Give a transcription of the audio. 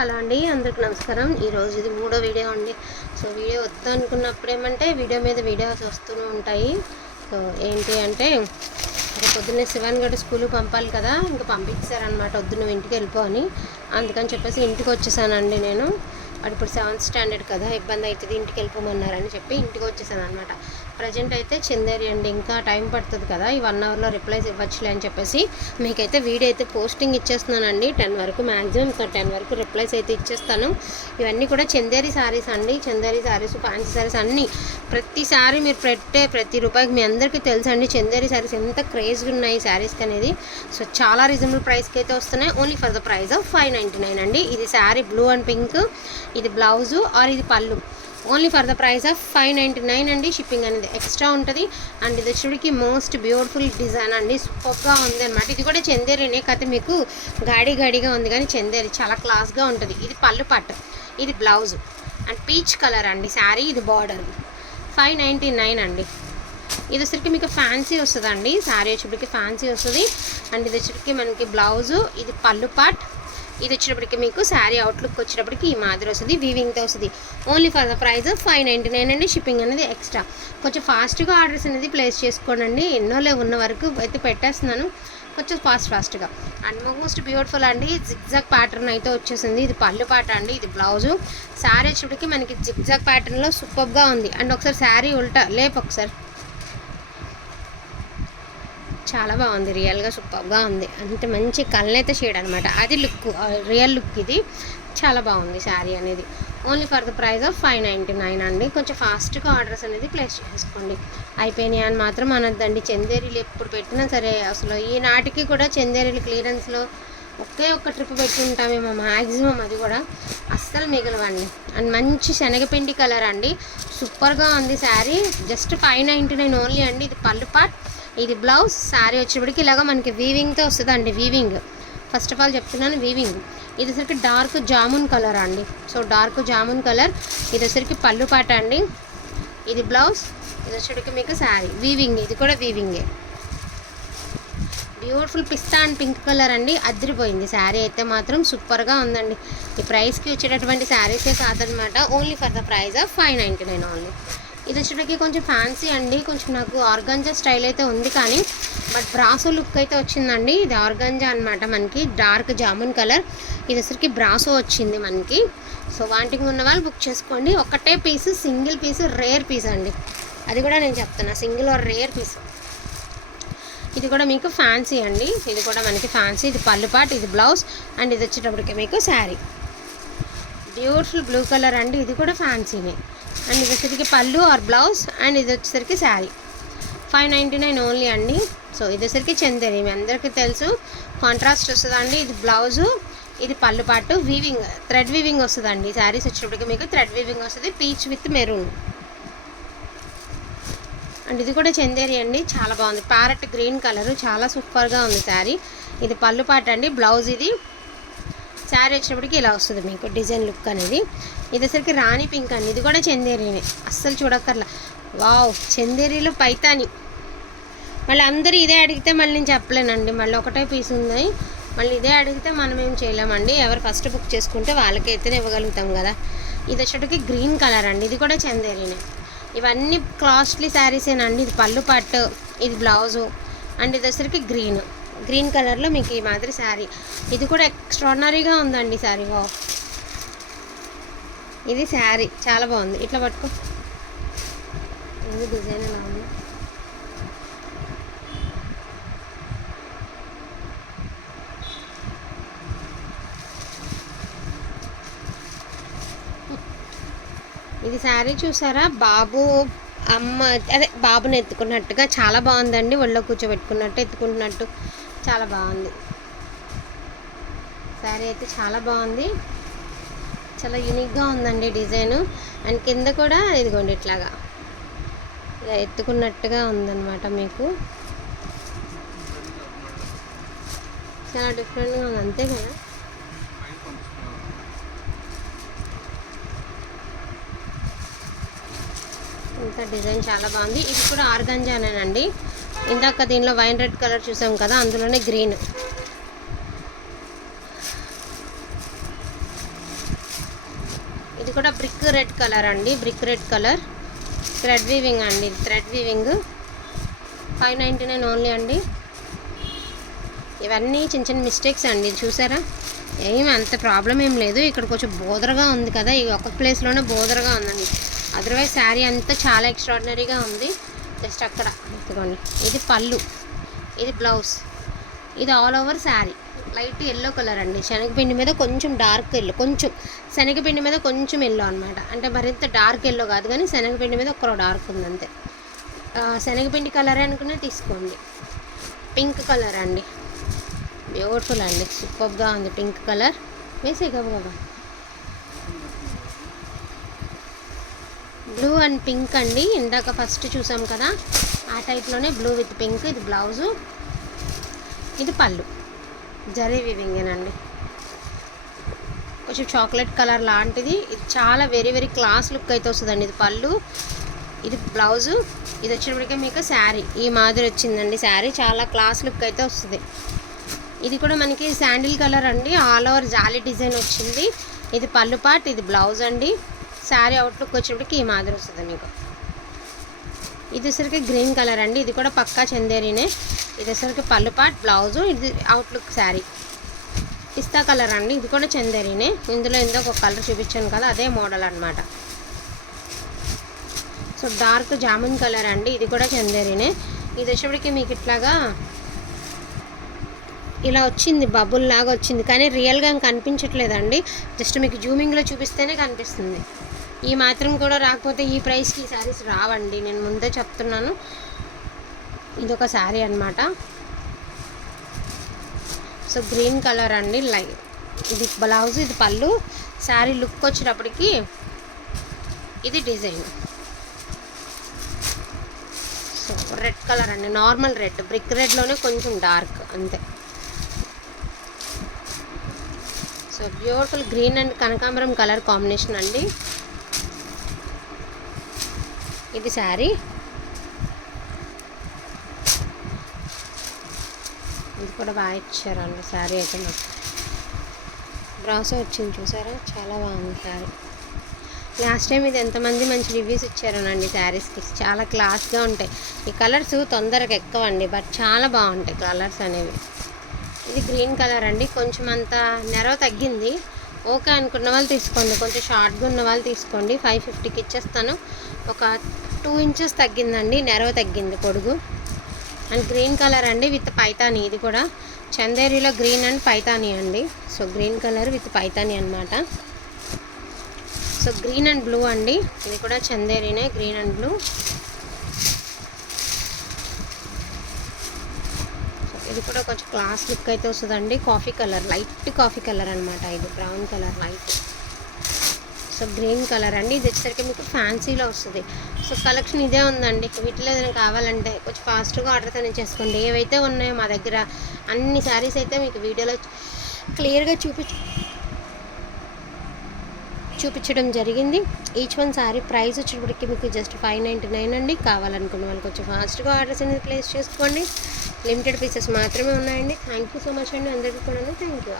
Hello అండి అందరికి నమస్కారం. ఈరోజు ఇది మూడో వీడియో అండి. సో వీడియో వద్దు అనుకున్నప్పుడు ఏమంటే వీడియో మీద వీడియోస్ వస్తూనే ఉంటాయి. సో ఏంటి అంటే పొద్దున్నే శివన్ గడు స్కూల్ పంపాలి కదా ఇంకా పంపించారనమాట వద్దు నువ్వు ఇంటికి వెళ్ళిపో అని. అందుకని చెప్పేసి ఇంటికి వచ్చేసానండి నేను. వాడు ఇప్పుడు సెవెంత్ స్టాండర్డ్ కదా ఇబ్బంది అవుతుంది ఇంటికి వెళ్ళిపోమన్నారని చెప్పి ఇంటికి వచ్చేసాను అనమాట ప్రజెంట్ అయితే చందేరి అండి. ఇంకా టైం పడుతుంది కదా ఈ వన్ అవర్లో రిప్లైస్ ఇవ్వచ్చులే అని చెప్పేసి మీకైతే వీడియో అయితే పోస్టింగ్ ఇచ్చేస్తున్నానండి. టెన్ వరకు మ్యాక్సిమం ఇంకా టెన్ వరకు రిప్లైస్ అయితే ఇచ్చేస్తాను. ఇవన్నీ కూడా చందేరి శారీస్ అండి. చందేరి శారీస్ ఫ్యాన్సీ శారీస్ అన్నీ ప్రతిసారి మీరు పెట్టే ప్రతి రూపాయికి మీ అందరికీ తెలుసండి. చందేరి శారీస్ ఎంత క్రేజ్గా ఉన్నాయి శారీస్కి అనేది. సో చాలా రీజనబుల్ ప్రైస్కి అయితే వస్తున్నాయి. Only for the price of five ninety nine అండి. ఇది శారీ బ్లూ అండ్ పింక్ ఇది బ్లౌజు ఆర్ ఇది పళ్ళు. Only for the price of five ninety nine అండి షిప్పింగ్ అనేది ఎక్స్ట్రా ఉంటుంది. అండ్ ఇది వచ్చేటికి మోస్ట్ బ్యూటిఫుల్ డిజైన్ అండి సూపర్గా ఉంది అనమాట ఇది కూడా చందేరినే కథ మీకు గాడి గాడిగా ఉంది కానీ చందేరి చాలా క్లాస్గా ఉంటుంది. ఇది పళ్ళు పట్టు ఇది బ్లౌజ్. అండ్ పీచ్ కలర్ అండి శారీ ఇది బార్డర్. ఫైవ్ నైంటీ నైన్ అండి. ఇది వచ్చరికి మీకు ఫ్యాన్సీ వస్తుందండి శారీ వచ్చేటికి ఫ్యాన్సీ వస్తుంది. అండ్ ఇది వచ్చేటికి మనకి బ్లౌజు ఇది పళ్ళు పాట్ ఇది వచ్చినప్పటికి మీకు శారీ అవుట్లుక్ వచ్చినప్పటికి ఈ మాదిరి వస్తుంది వీవింగ్తో వస్తుంది. Only for the price five ninety nine అండి షిప్పింగ్ అనేది ఎక్స్ట్రా కొంచెం ఫాస్ట్గా ఆర్డర్స్ అనేది ప్లేస్ చేసుకోండి ఎన్నో లేవు ఉన్న వరకు అయితే పెట్టేస్తున్నాను. కొంచెం ఫాస్ట్ ఫాస్ట్గా అండ్ మోస్ట్ బ్యూటిఫుల్ అండి జిగ్జాగ్ ప్యాటర్న్ అయితే వచ్చేసింది. ఇది పళ్ళు పాట అండి ఇది బ్లౌజు శారీ వచ్చేటికి మనకి జిగ్జాగ్ ప్యాటర్న్లో సూపర్గా ఉంది. అండ్ ఒకసారి శారీ ఉల్టా లేపు ఒకసారి చాలా బాగుంది. రియల్గా సూపర్గా ఉంది. అంటే మంచి కళ్ళైతే షేడ్ అనమాట అది లుక్ రియల్ లుక్ ఇది. చాలా బాగుంది శారీ అనేది. Only for the price of five ninety nine అండి. కొంచెం ఫాస్ట్గా ఆర్డర్స్ అనేది ప్లేస్ చేసుకోండి. అయిపోయినాయి అని మాత్రం అనొద్దండి. చందేరీలు ఎప్పుడు పెట్టినా సరే అసలు ఈనాటికి కూడా చందేరీలు క్లియరెన్స్లో ఒకే ఒక్క ట్రిప్ పెట్టుకుంటామేమో మ్యాక్సిమం అది కూడా అస్సలు మిగలవండి. అండ్ మంచి శనగపిండి కలర్ అండి. సూపర్గా ఉంది sari. Just five ninety nine only అండి. ఇది పళ్ళు పార్ట్ ఇది బ్లౌజ్ శారీ వచ్చేప్పటికి ఇలాగ మనకి వీవింగ్తో వస్తుంది అండి వీవింగ్ ఫస్ట్ ఆఫ్ ఆల్ చెప్తున్నాను వీవింగ్ ఇది వచ్చరికి డార్క్ జామున్ కలర్ అండి. సో డార్క్ జామున్ కలర్ ఇది వచ్చరికి పళ్ళు పాట అండి. ఇది బ్లౌజ్ ఇది వచ్చేటికి మీకు శారీ వీవింగ్ ఇది కూడా వీవింగే beautiful pista and pink colour అండి. అదిరిపోయింది. శారీ అయితే మాత్రం సూపర్గా ఉందండి. ఈ ప్రైస్కి వచ్చేటటువంటి శారీసే కాదనమాట. Only for the price of five ninety nine only ఇది వచ్చేటప్పటికి కొంచెం ఫ్యాన్సీ అండి. కొంచెం నాకు ఆర్గంజా స్టైల్ అయితే ఉంది కానీ బట్ బ్రాసో లుక్ అయితే వచ్చిందండి. ఇది ఆర్గంజా అనమాట మనకి డార్క్ జామున్ కలర్ ఇది వచ్చరికి బ్రాసో వచ్చింది మనకి. సో వాంటింగ్ ఉన్న వాళ్ళు బుక్ చేసుకోండి. ఒకటే piece single piece rare piece అండి. అది కూడా నేను చెప్తున్నా సింగిల్ ఆర్ రేర్ పీస్ ఇది కూడా మీకు ఫ్యాన్సీ అండి. ఇది కూడా మనకి ఫ్యాన్సీ ఇది పల్లుపాటు ఇది బ్లౌజ్ అండ్ ఇది వచ్చేటప్పటికి మీకు శారీ బ్యూటిఫుల్ బ్లూ కలర్ అండి. ఇది కూడా ఫ్యాన్సీనే అండ్ ఇది వచ్చేసరికి పళ్ళు ఆర్ బ్లౌజ్ అండ్ ఇది వచ్చేసరికి sari. Five ninety nine only అండి. సో ఇది వచ్చేసరికి చందేరి. మీ అందరికీ తెలుసు కాంట్రాస్ట్ వస్తుందండి. ఇది బ్లౌజు ఇది పళ్ళు పాటు వీవింగ్ థ్రెడ్ వీవింగ్ వస్తుందండి. శారీస్ వచ్చేటప్పటికి మీకు థ్రెడ్ వీవింగ్ వస్తుంది పీచ్ విత్ మెరూన్ అండ్ ఇది కూడా చందేరి అండి. చాలా బాగుంది. ప్యారెట్ గ్రీన్ కలర్ చాలా సూపర్గా ఉంది శారీ. ఇది పళ్ళు పాట అండి బ్లౌజ్ ఇది. శారీ వచ్చినప్పటికి ఇలా వస్తుంది మీకు డిజైన్ లుక్ అనేది. ఇది రాణి పింక్ అండి. ఇది కూడా చందేరీనే. అస్సలు చూడక్కర్లా. వావ్ చందేరీలో పైతాని. మళ్ళీ అందరూ ఇదే అడిగితే మళ్ళీ నేను చెప్పలేనండి. మళ్ళీ ఒకటే పీస్ ఉంది. మళ్ళీ ఇదే అడిగితే మనం ఏం చేయలేమండి. ఎవరు ఫస్ట్ బుక్ చేసుకుంటే వాళ్ళకైతేనే ఇవ్వగలుగుతాం కదా. ఇది వచ్చేటికి గ్రీన్ కలర్ అండి. ఇది కూడా చందేరీనే. ఇవన్నీ కాస్ట్లీ శారీసేనండి. ఇది పళ్ళు పట్టు ఇది బ్లౌజు అండ్ ఇది వచ్చరికి గ్రీన్. గ్రీన్ కలర్లో మీకు ఈ మాదిరి శారీ. ఇది కూడా ఎక్స్ట్రాడినరీగా ఉందండి శారీ వా ఇది శారీ చాలా బాగుంది. ఇట్లా పట్టుకో. ఇది డిజైన్ ఎలా ఉంది? ఇది శారీ చూసారా? బాబు అమ్మ అదే బాబుని ఎత్తుకున్నట్టుగా చాలా బాగుందండి. ఒళ్ళో కూర్చోబెట్టుకున్నట్టు ఎత్తుకుంటున్నట్టు. చాలా బాగుంది. శారీ అయితే చాలా బాగుంది. చాలా యూనిక్గా ఉందండి డిజైను. అండ్ కింద కూడా ఇదిగోండి ఇట్లాగా. ఇలా ఎత్తుకున్నట్టుగా ఉందన్నమాట మీకు. చాలా డిఫరెంట్గా ఉంది అంతే కదా? ఇంత డిజైన్ చాలా బాగుంది. ఇది కూడా ఆర్గంజానేనండి. ఇందాక దీనిలో వైన్ రెడ్ కలర్ చూసాం కదా అందులోనే గ్రీన్. ఇది కూడా బ్రిక్ రెడ్ కలర్ అండి brick red colour. Thread weaving అండి thread weaving. Five ninety nine only అండి. ఇవన్నీ చిన్న చిన్న మిస్టేక్స్ అండి ఇది చూసారా? ఏమి అంత ప్రాబ్లం ఏం లేదు ఇక్కడ కొంచెం బోదరగా ఉంది కదా ఈ ఒక్క ప్లేస్లోనే బోదరగా ఉందండి. అదర్వైజ్ శారీ అంతా చాలా ఎక్స్ట్రాడినరీగా ఉంది. జస్ట్ అక్కడ. ఇదిగోండి. ఇది పళ్ళు. ఇది బ్లౌజ్. ఇది all over sari light yellow colour అండి. శనగపిండి మీద కొంచెం డార్క్ ఎల్లో కొంచెం. శనగపిండి మీద కొంచెం ఎల్లో అనమాట అంటే మరింత డార్క్ ఎల్లో కాదు కానీ శనగపిండి మీద ఒక్కరో డార్క్ ఉంది అంతే. శనగపిండి కలర్ అనుకునే తీసుకోండి. పింక్ కలర్ అండి. బ్యూటిఫుల్ అండి. సూపర్గా ఉంది పింక్ కలర్ వేసే గబగబా బ్లూ అండ్ పింక్ అండి. ఇందాక ఫస్ట్ చూసాం కదా ఆ టైప్లోనే బ్లూ విత్ పింక్ ఇది బ్లౌజు ఇది పళ్ళు. జరీ వివింగేనండి కొంచెం చాక్లెట్ కలర్ లాంటిది. ఇది చాలా వెరీ వెరీ క్లాస్ లుక్ అయితే వస్తుందండి ఇది పళ్ళు. ఇది బ్లౌజు. ఇది వచ్చినప్పటికే మీకు శారీ. ఈ మాదిరి వచ్చిందండి శారీ. చాలా క్లాస్ లుక్ అయితే వస్తుంది. ఇది కూడా మనకి శాండిల్ కలర్ అండి. ఆల్ ఓవర్ జాలీ డిజైన్ వచ్చింది. ఇది పళ్ళు పార్ట్ ఇది బ్లౌజ్ అండి. శారీ అవుట్లుక్ వచ్చేప్పటికి ఈ మాదిరి వస్తుంది మీకు. ఇది వచ్చరికి గ్రీన్ కలర్ అండి. ఇది కూడా పక్కా చందేరినే. ఇది వచ్చరికి పళ్ళు పాట్ బ్లౌజు ఇది అవుట్లుక్ శారీ. పిస్తా కలర్ అండి. ఇది కూడా చందేరినే. ఇందులో ఇందులో ఒక కలర్ చూపించాను కదా అదే మోడల్ అనమాట సో డార్క్ జామున్ కలర్ అండి. ఇది కూడా చందేరినే. ఇది వచ్చేప్పటికి మీకు ఇట్లాగా ఇలా వచ్చింది బబుల్ లాగా వచ్చింది. కానీ రియల్గా కనిపించట్లేదండి. జస్ట్ మీకు జూమింగ్లో చూపిస్తేనే కనిపిస్తుంది. ఈ మాత్రం కూడా రాకపోతే ఈ ప్రైస్కి ఈ శారీస్ రావండి. నేను ముందే చెప్తున్నాను. ఇది ఒక శారీ అనమాట సో గ్రీన్ కలర్ అండి. లై ఇది బ్లౌజ్ ఇది పళ్ళు. శారీ లుక్ వచ్చేటప్పటికి ఇది డిజైన్. సో రెడ్ కలర్ అండి. Normal red. బ్రిక్ రెడ్లోనే కొంచెం డార్క్. అంతే. సో బ్యూటిఫుల్ గ్రీన్ అండ్ కనకాంబరం కలర్ కాంబినేషన్ అండి. ఇది శారీ. ఇది కూడా బాగా ఇచ్చారండి శారీ అయితే మాకు బ్రౌజ్ వచ్చింది చూసారా? చాలా బాగుంది శారీ. లాస్ట్ టైం ఇది ఎంతమంది మంచి రివ్యూస్ ఇచ్చారనండి శారీస్కి. చాలా క్లాస్గా ఉంటాయి. ఈ కలర్స్ తొందరగా ఎక్కువండి బట్ చాలా బాగుంటాయి కలర్స్ అనేవి. ఇది గ్రీన్ కలర్ అండి. కొంచెం అంత నెరవ తగ్గింది. ఓకే అనుకున్న వాళ్ళు తీసుకోండి. కొంచెం షార్ట్గా ఉన్న వాళ్ళు తీసుకోండి. ఫైవ్ ఫిఫ్టీకి ఇచ్చేస్తాను. ఒక టూ ఇంచెస్ తగ్గిందండి నెరవ తగ్గింది పొడుగు. అండ్ గ్రీన్ కలర్ అండి విత్ పైతాని ఇది కూడా. చందేరిలో గ్రీన్ అండ్ పైతాని అండి. So green colour with Paithani అనమాట సో గ్రీన్ అండ్ బ్లూ అండి. ఇది కూడా చందేరినే గ్రీన్ అండ్ బ్లూ. ఇది కూడా కొంచెం క్లాస్ లుక్ అయితే వస్తుందండి. Coffee colour light coffee colour అనమాట ఇది brown colour light. So green colour అండి. ఇది వచ్చేసరికి మీకు ఫ్యాన్సీలో వస్తుంది. సో కలెక్షన్ ఇదే ఉందండి. వీటిలో ఏదైనా కావాలంటే కొంచెం ఫాస్ట్గా ఆర్డర్తో చేసుకోండి. ఏవైతే ఉన్నాయో మా దగ్గర అన్ని శారీస్ అయితే మీకు వీడియోలో క్లియర్గా చూపించ చూపించడం జరిగింది. ఈచ్ వన్ శారీ ప్రైస్ వచ్చేటప్పటికి మీకు జస్ట్ ఫైవ్ నైంటీ నైన్ అండి. కావాలనుకున్న వాళ్ళు కొంచెం ఫాస్ట్గా ఆర్డర్స్ అనేది ప్లేస్ చేసుకోండి. లిమిటెడ్ పీసెస్ మాత్రమే ఉన్నాయండి. థ్యాంక్ యూ సో మచ్ అండి. అందరికీ కూడా థ్యాంక్ యూ.